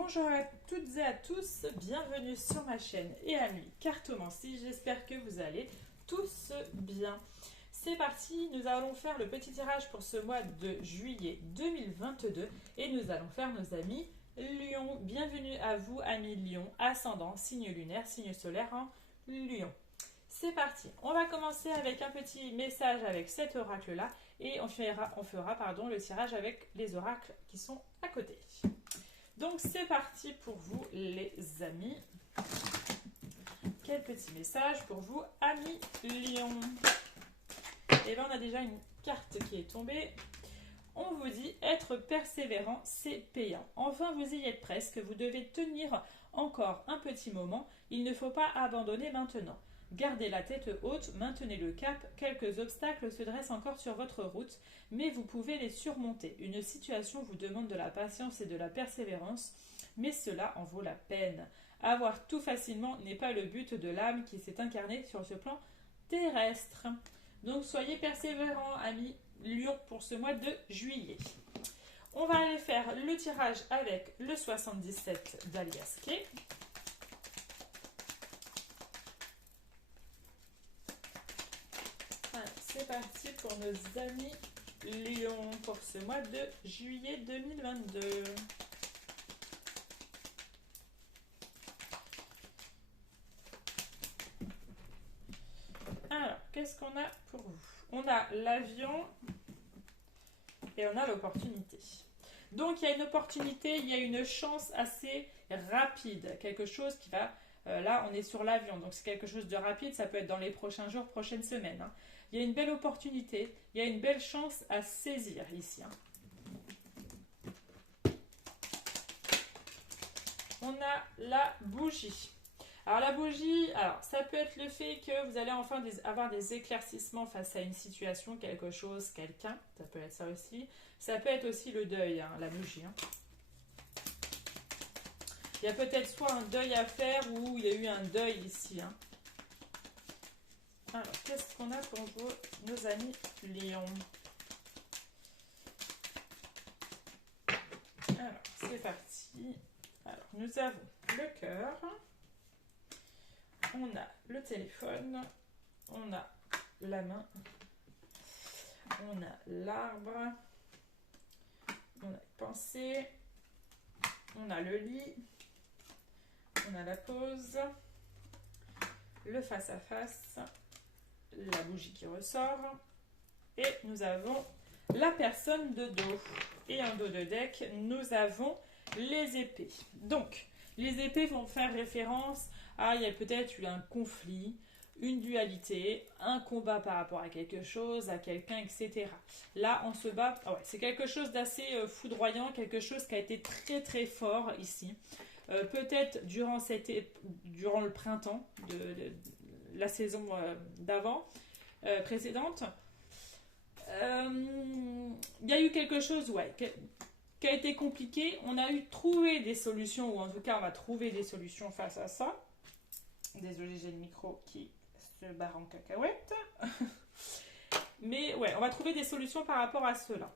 Bonjour à toutes et à tous, bienvenue sur ma chaîne et amis Cartomancie, j'espère que vous allez tous bien. C'est parti, nous allons faire le petit tirage pour ce mois de juillet 2022 et nous allons faire nos amis Lion. Bienvenue à vous amis Lion, ascendant, signe lunaire, signe solaire en Lion. C'est parti, on va commencer avec un petit message avec cet oracle là et on fera le tirage avec les oracles qui sont à côté. Donc c'est parti pour vous les amis. Quel petit message pour vous amis Lion. Et bien on a déjà une carte qui est tombée. On vous dit être persévérant, c'est payant. Enfin vous y êtes presque, vous devez tenir encore un petit moment. Il ne faut pas abandonner maintenant. Gardez la tête haute, maintenez le cap, quelques obstacles se dressent encore sur votre route, mais vous pouvez les surmonter. Une situation vous demande de la patience et de la persévérance, mais cela en vaut la peine. Avoir tout facilement n'est pas le but de l'âme qui s'est incarnée sur ce plan terrestre. Donc soyez persévérants, amis Lion, pour ce mois de juillet. On va aller faire le tirage avec le 77 d'Alias Kay. C'est parti pour nos amis Lion pour ce mois de juillet 2022. Alors, qu'est-ce qu'on a pour vous? On a l'avion et on a l'opportunité. Donc, il y a une opportunité, il y a une chance assez rapide. Quelque chose qui va... là, on est sur l'avion, donc c'est quelque chose de rapide. Ça peut être dans les prochains jours, prochaines semaines. Il y a une belle opportunité, il y a une belle chance à saisir ici. On a la bougie. Alors la bougie, ça peut être le fait que vous allez enfin avoir des éclaircissements face à une situation, quelque chose, quelqu'un. Ça peut être ça aussi. Ça peut être aussi le deuil, la bougie. Il y a peut-être soit un deuil à faire ou il y a eu un deuil ici. Alors, qu'est-ce qu'on a pour vous, nos amis Lion? Alors, c'est parti. Alors, nous avons le cœur. On a le téléphone. On a la main. On a l'arbre. On a les pensées. On a le lit. On a la pause. Le face-à-face. La bougie qui ressort et nous avons la personne de dos et en dos de deck nous avons les épées. Donc les épées vont faire référence à il y a peut-être eu un conflit, une dualité, un combat par rapport à quelque chose, à quelqu'un, etc. Là on se bat, c'est quelque chose d'assez foudroyant, quelque chose qui a été très très fort ici, peut-être durant le printemps de la saison d'avant, précédente. Il y a eu quelque chose qui a été compliqué. On a trouvé des solutions, ou en tout cas on va trouver des solutions face à ça. Désolée, j'ai le micro qui se barre en cacahuète. Mais ouais, on va trouver des solutions par rapport à cela.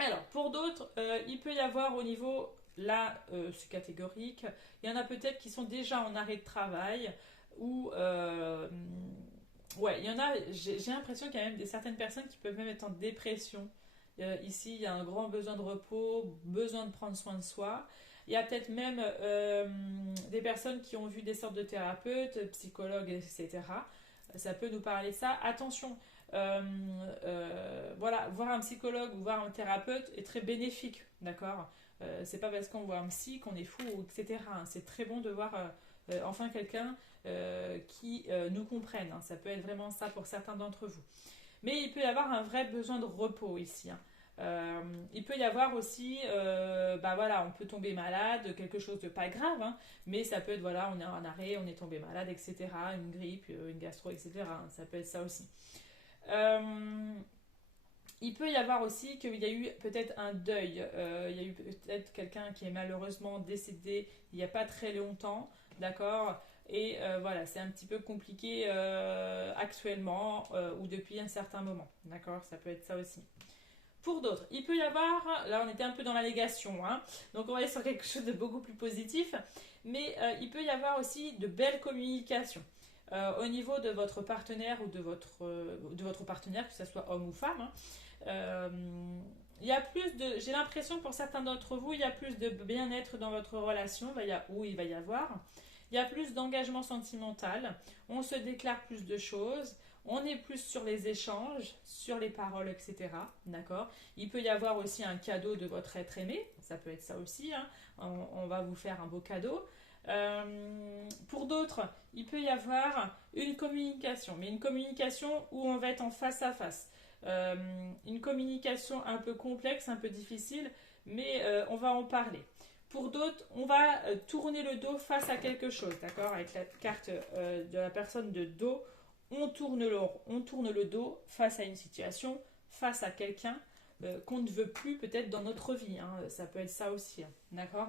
Alors, pour d'autres, il peut y avoir au niveau, là, c'est catégorique, il y en a peut-être qui sont déjà en arrêt de travail, ou il y en a, j'ai l'impression qu'il y a même certaines personnes qui peuvent même être en dépression. Ici, il y a un grand besoin de repos, besoin de prendre soin de soi. Il y a peut-être même des personnes qui ont vu des sortes de thérapeutes, psychologues, etc. Ça peut nous parler de ça. Attention, voir un psychologue ou voir un thérapeute est très bénéfique, d'accord? C'est pas parce qu'on voit un psy qu'on est fou, etc. C'est très bon de voir enfin quelqu'un qui nous comprenne. Ça peut être vraiment ça pour certains d'entre vous. Mais il peut y avoir un vrai besoin de repos ici. Il peut y avoir aussi, on peut tomber malade, quelque chose de pas grave, mais ça peut être, on est en arrêt, on est tombé malade, etc. Une grippe, une gastro, etc. Ça peut être ça aussi. Il peut y avoir aussi qu'il y a eu peut-être un deuil. Il y a eu peut-être quelqu'un qui est malheureusement décédé il n'y a pas très longtemps, d'accord? Et c'est un petit peu compliqué actuellement ou depuis un certain moment, d'accord? Ça peut être ça aussi. Pour d'autres, il peut y avoir, là on était un peu dans la négation, hein, donc on va aller sur quelque chose de beaucoup plus positif, mais il peut y avoir aussi de belles communications. Au niveau de votre partenaire ou de votre partenaire, que ce soit homme ou femme, hein, euh, il y a plus de, j'ai l'impression pour certains d'entre vous, il y a plus de bien-être dans votre relation, où il va y avoir. Il y a plus d'engagement sentimental, on se déclare plus de choses, on est plus sur les échanges, sur les paroles, etc. D'accord. Il peut y avoir aussi un cadeau de votre être aimé, ça peut être ça aussi, hein. On va vous faire un beau cadeau. Pour d'autres, il peut y avoir une communication, mais une communication où on va être en face à face. Une communication un peu complexe, un peu difficile, mais on va en parler. Pour d'autres, on va tourner le dos face à quelque chose, d'accord. Avec la carte de la personne de dos, on tourne le dos face à une situation, face à quelqu'un qu'on ne veut plus peut-être dans notre vie, hein. Ça peut être ça aussi, hein. D'accord.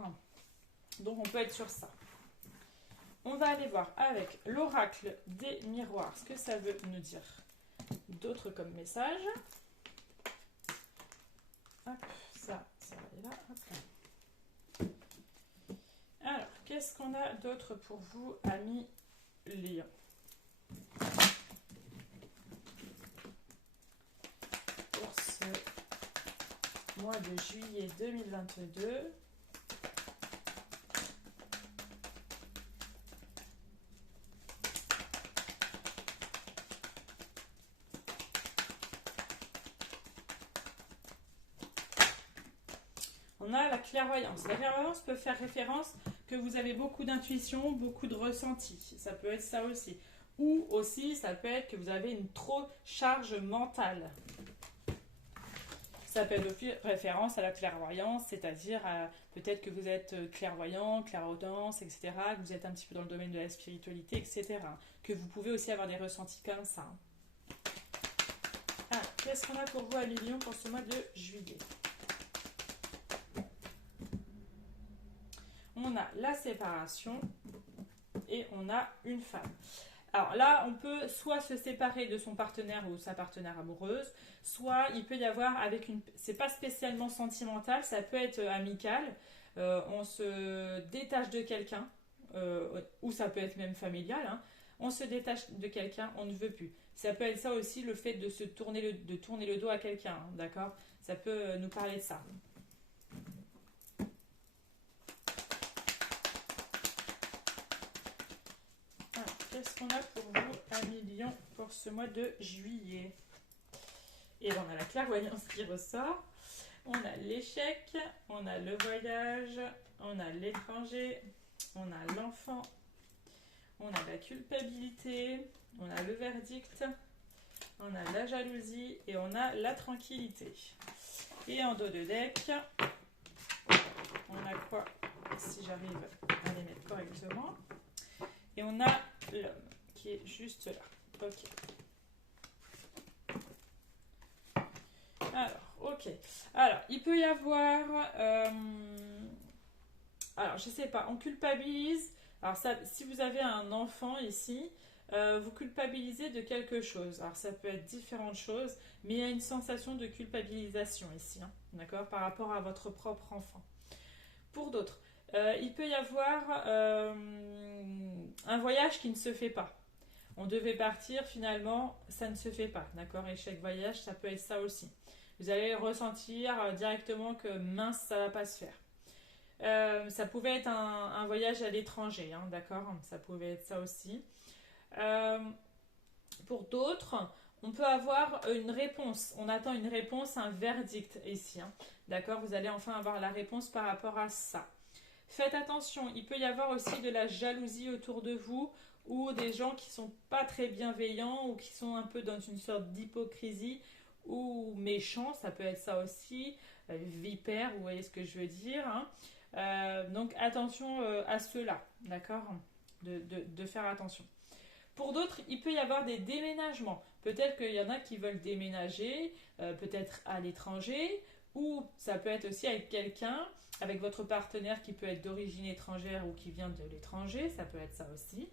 Donc on peut être sur ça. On va aller voir avec l'oracle des miroirs ce que ça veut nous dire d'autres comme message. Hop, ça va aller là. Hop. Alors, qu'est-ce qu'on a d'autre pour vous, amis Lion? Pour ce mois de juillet 2022. On a la clairvoyance. La clairvoyance peut faire référence que vous avez beaucoup d'intuition, beaucoup de ressenti. Ça peut être ça aussi. Ou aussi, ça peut être que vous avez une trop charge mentale. Ça peut être aussi référence à la clairvoyance, c'est-à-dire peut-être que vous êtes clairvoyant, clairaudence, etc., que vous êtes un petit peu dans le domaine de la spiritualité, etc., que vous pouvez aussi avoir des ressentis comme ça. Ah, qu'est-ce qu'on a pour vous, amis Lion, pour ce mois de juillet? On a la séparation et on a une femme. Alors là, on peut soit se séparer de son partenaire ou sa partenaire amoureuse, soit il peut y avoir avec une... C'est pas spécialement sentimental, ça peut être amical. On se détache de quelqu'un, ou ça peut être même familial, hein. On se détache de quelqu'un, on ne veut plus. Ça peut être ça aussi, le fait de tourner le dos à quelqu'un, hein, d'accord. Ça peut nous parler de ça. Qu'est-ce qu'on a pour vous, amis Lion, pour ce mois de juillet? Et bien, on a la clairvoyance qui ressort, on a l'échec, on a le voyage, on a l'étranger, on a l'enfant, on a la culpabilité, on a le verdict, on a la jalousie et on a la tranquillité. Et en dos de deck, on a quoi, si j'arrive à les mettre correctement? Et on a l'homme qui est juste là. Ok. Alors, ok. Alors, il peut y avoir... alors, je sais pas, on culpabilise. Alors, ça, si vous avez un enfant ici, vous culpabilisez de quelque chose. Alors, ça peut être différentes choses, mais il y a une sensation de culpabilisation ici, hein, d'accord, par rapport à votre propre enfant. Pour d'autres, il peut y avoir un voyage qui ne se fait pas. On devait partir, finalement, ça ne se fait pas. D'accord. Échec voyage, ça peut être ça aussi. Vous allez ressentir directement que mince, ça ne va pas se faire. Ça pouvait être un voyage à l'étranger, hein, d'accord. Ça pouvait être ça aussi. Pour d'autres, on peut avoir une réponse. On attend une réponse, un verdict ici, hein, d'accord. Vous allez enfin avoir la réponse par rapport à ça. Faites attention, il peut y avoir aussi de la jalousie autour de vous ou des gens qui sont pas très bienveillants ou qui sont un peu dans une sorte d'hypocrisie ou méchants, ça peut être ça aussi, vipère, vous voyez ce que je veux dire, hein. Donc attention à cela, d'accord, de faire attention. Pour d'autres, il peut y avoir des déménagements. Peut-être qu'il y en a qui veulent déménager, peut-être à l'étranger, ou ça peut être aussi avec quelqu'un, avec votre partenaire qui peut être d'origine étrangère ou qui vient de l'étranger, ça peut être ça aussi.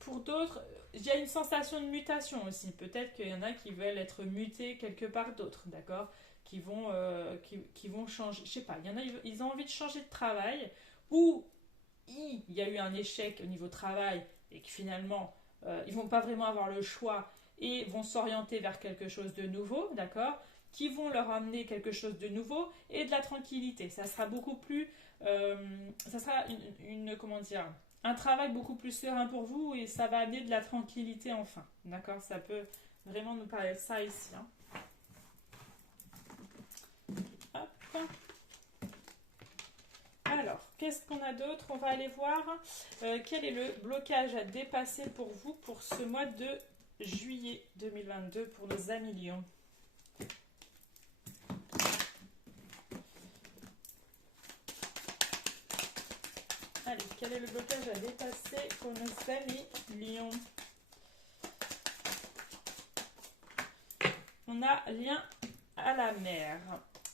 Pour d'autres, il y a une sensation de mutation aussi. Peut-être qu'il y en a qui veulent être mutés quelque part d'autre, d'accord, qui vont changer. Je sais pas, il y en a, ils ont envie de changer de travail, ou il y a eu un échec au niveau travail et que finalement, ils vont pas vraiment avoir le choix et vont s'orienter vers quelque chose de nouveau, d'accord, qui vont leur amener quelque chose de nouveau et de la tranquillité. Ça sera beaucoup plus, ça sera comment dire, un travail beaucoup plus serein pour vous et ça va amener de la tranquillité enfin, d'accord. Ça peut vraiment nous parler de ça ici. Hein. Hop. Alors, qu'est-ce qu'on a d'autre? On va aller voir quel est le blocage à dépasser pour vous pour ce mois de juillet 2022 pour nos amis Lions. Allez, quel est le blocage à dépasser pour nos amis Lions? On a lien à la mer.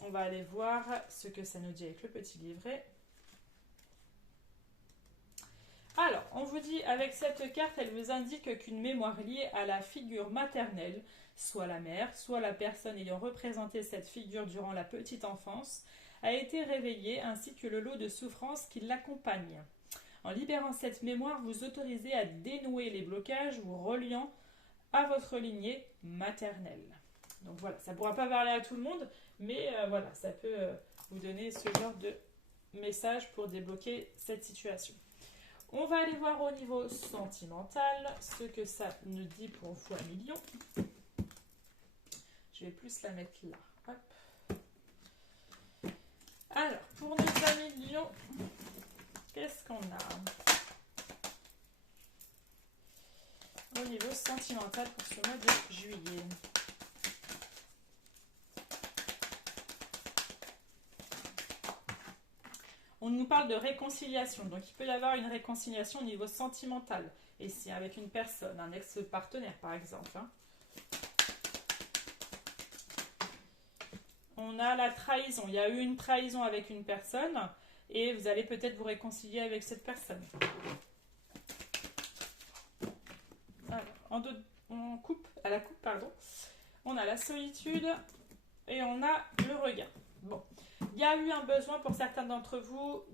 On va aller voir ce que ça nous dit avec le petit livret. Alors, on vous dit, avec cette carte, elle vous indique qu'une mémoire liée à la figure maternelle, soit la mère, soit la personne ayant représenté cette figure durant la petite enfance, a été réveillée, ainsi que le lot de souffrances qui l'accompagne. En libérant cette mémoire, vous autorisez à dénouer les blocages vous reliant à votre lignée maternelle. Donc voilà, ça ne pourra pas parler à tout le monde, mais voilà, ça peut vous donner ce genre de message pour débloquer cette situation. On va aller voir au niveau sentimental ce que ça nous dit pour vous à million. Je vais plus la mettre là. Hop. Alors, pour nos amis Lions, qu'est-ce qu'on a au niveau sentimental pour ce mois de juillet? On nous parle de réconciliation, donc il peut y avoir une réconciliation au niveau sentimental, et si avec une personne, un ex-partenaire par exemple. Hein. On a la trahison, il y a eu une trahison avec une personne, et vous allez peut-être vous réconcilier avec cette personne. Alors, à la coupe, pardon, on a la solitude, et on a le regard. Bon. Il y a eu un besoin pour certains d'entre vous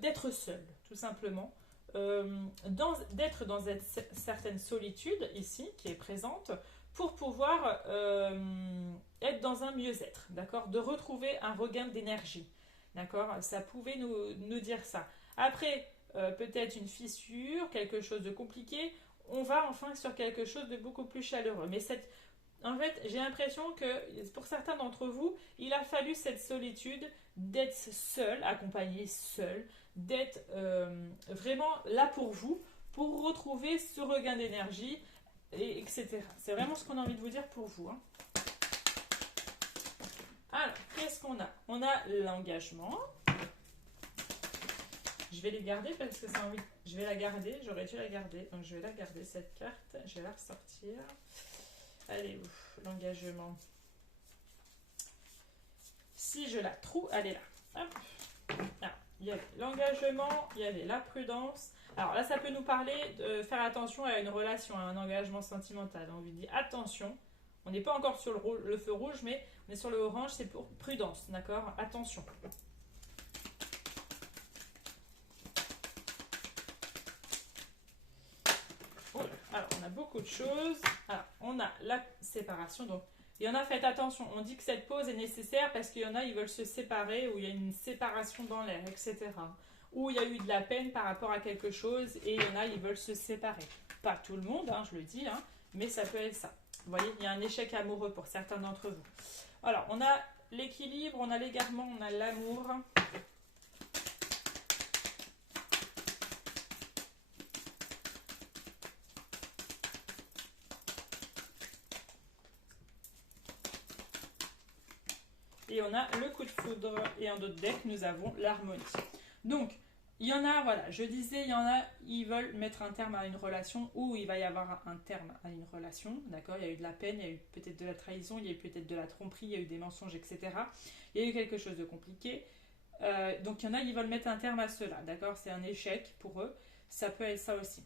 d'être seul, tout simplement. D'être dans cette certaine solitude ici, qui est présente, pour pouvoir être dans un mieux-être, d'accord? De retrouver un regain d'énergie, d'accord? Ça pouvait nous dire ça. Après, peut-être une fissure, quelque chose de compliqué, on va enfin sur quelque chose de beaucoup plus chaleureux. Mais en fait, j'ai l'impression que pour certains d'entre vous, il a fallu cette solitude, d'être seul, accompagné seul, d'être vraiment là pour vous, pour retrouver ce regain d'énergie, etc. C'est vraiment ce qu'on a envie de vous dire pour vous. Hein. Alors, qu'est-ce qu'on a? On a l'engagement. Je vais les garder parce que ça envie. Je vais la garder, j'aurais dû la garder. Donc je vais la garder cette carte, je vais la ressortir. Allez, l'engagement. Si je la trouve, elle est là. Hop. Alors, il y avait l'engagement, il y avait la prudence. Alors là, ça peut nous parler de faire attention à une relation, à un engagement sentimental. On lui dit attention. On n'est pas encore sur le feu rouge, mais on est sur le orange, c'est pour prudence, d'accord? Attention. Alors, on a beaucoup de choses. Alors, on a la séparation. Donc, il y en a, faites attention. On dit que cette pause est nécessaire parce qu'il y en a, ils veulent se séparer ou il y a une séparation dans l'air, etc. Ou il y a eu de la peine par rapport à quelque chose et il y en a, ils veulent se séparer. Pas tout le monde, hein, je le dis, hein, mais ça peut être ça. Vous voyez, il y a un échec amoureux pour certains d'entre vous. Alors, on a l'équilibre, on a l'égarement, on a l'amour. Et on a le coup de foudre. Et en d'autres decks, nous avons l'harmonie. Donc, il y en a, voilà, je disais, il y en a, ils veulent mettre un terme à une relation ou il va y avoir un terme à une relation, d'accord? Il y a eu de la peine, il y a eu peut-être de la trahison, il y a eu peut-être de la tromperie, il y a eu des mensonges, etc. Il y a eu quelque chose de compliqué. Donc, il y en a, ils veulent mettre un terme à cela, d'accord? C'est un échec pour eux. Ça peut être ça aussi.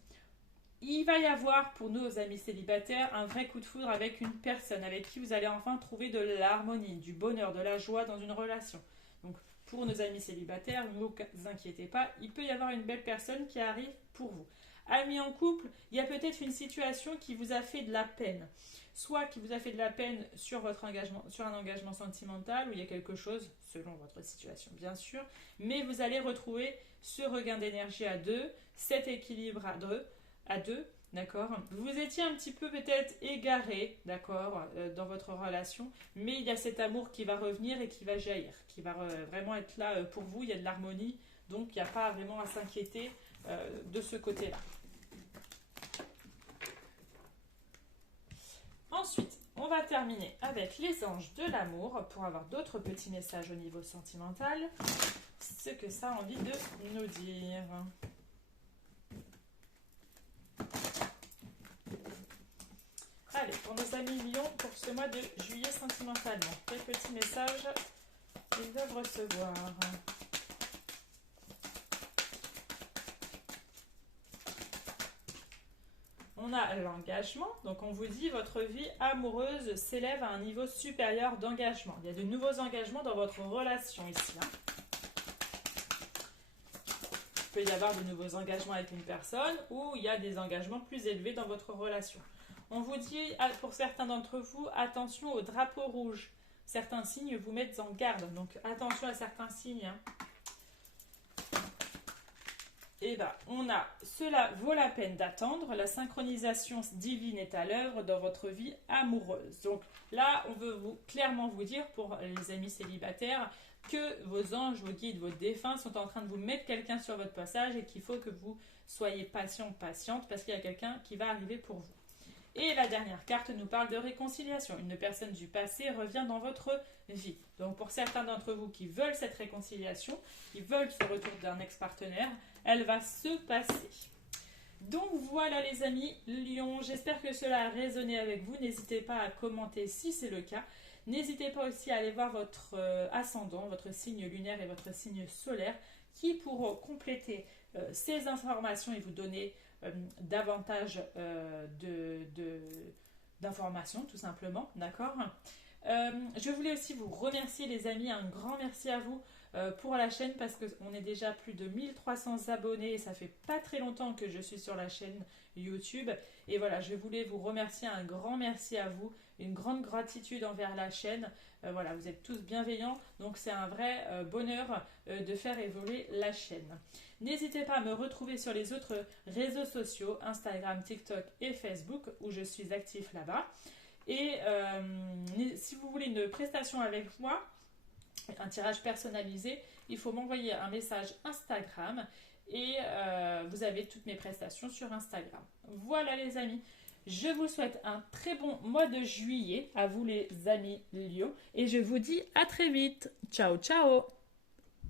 Il va y avoir pour nos amis célibataires un vrai coup de foudre avec une personne avec qui vous allez enfin trouver de l'harmonie, du bonheur, de la joie dans une relation. Donc pour nos amis célibataires, ne vous inquiétez pas, il peut y avoir une belle personne qui arrive pour vous. Amis en couple, il y a peut-être une situation qui vous a fait de la peine. Soit qui vous a fait de la peine sur votre engagement, sur un engagement sentimental, où il y a quelque chose, selon votre situation bien sûr, mais vous allez retrouver ce regain d'énergie à deux, cet équilibre à deux, d'accord. Vous étiez un petit peu peut-être égaré, d'accord, dans votre relation, mais il y a cet amour qui va revenir et qui va jaillir, qui va vraiment être là pour vous, il y a de l'harmonie, donc il n'y a pas vraiment à s'inquiéter de ce côté-là. Ensuite, on va terminer avec les anges de l'amour pour avoir d'autres petits messages au niveau sentimental, ce que ça a envie de nous dire. Allez, pour nos amis Lions, pour ce mois de juillet sentimentalement, quels petits messages ils doivent recevoir? On a l'engagement, donc on vous dit votre vie amoureuse s'élève à un niveau supérieur d'engagement. Il y a de nouveaux engagements dans votre relation ici. Il peut y avoir de nouveaux engagements avec une personne ou il y a des engagements plus élevés dans votre relation. On vous dit, pour certains d'entre vous, attention au drapeau rouge. Certains signes vous mettent en garde, donc attention à certains signes. Et bien, on a, cela vaut la peine d'attendre, la synchronisation divine est à l'œuvre dans votre vie amoureuse. Donc là, on veut clairement vous dire, pour les amis célibataires, que vos anges, vos guides, vos défunts sont en train de vous mettre quelqu'un sur votre passage et qu'il faut que vous soyez patient, patiente, parce qu'il y a quelqu'un qui va arriver pour vous. Et la dernière carte nous parle de réconciliation. Une personne du passé revient dans votre vie. Donc pour certains d'entre vous qui veulent cette réconciliation, qui veulent ce retour d'un ex-partenaire, elle va se passer. Donc voilà les amis, Lion, j'espère que cela a résonné avec vous. N'hésitez pas à commenter si c'est le cas. N'hésitez pas aussi à aller voir votre ascendant, votre signe lunaire et votre signe solaire qui pourront compléter ces informations et vous donner davantage d'informations tout simplement, d'accord. Je voulais aussi vous remercier les amis, un grand merci à vous pour la chaîne parce qu'on est déjà plus de 1300 abonnés et ça fait pas très longtemps que je suis sur la chaîne YouTube et voilà, je voulais vous remercier, un grand merci à vous, une grande gratitude envers la chaîne. Voilà, vous êtes tous bienveillants, donc c'est un vrai bonheur de faire évoluer la chaîne. N'hésitez pas à me retrouver sur les autres réseaux sociaux, Instagram, TikTok et Facebook, où je suis actif là-bas. Et si vous voulez une prestation avec moi, un tirage personnalisé, il faut m'envoyer un message Instagram et vous avez toutes mes prestations sur Instagram. Voilà les amis, je vous souhaite un très bon mois de juillet à vous les amis Lions et je vous dis à très vite. Ciao ciao.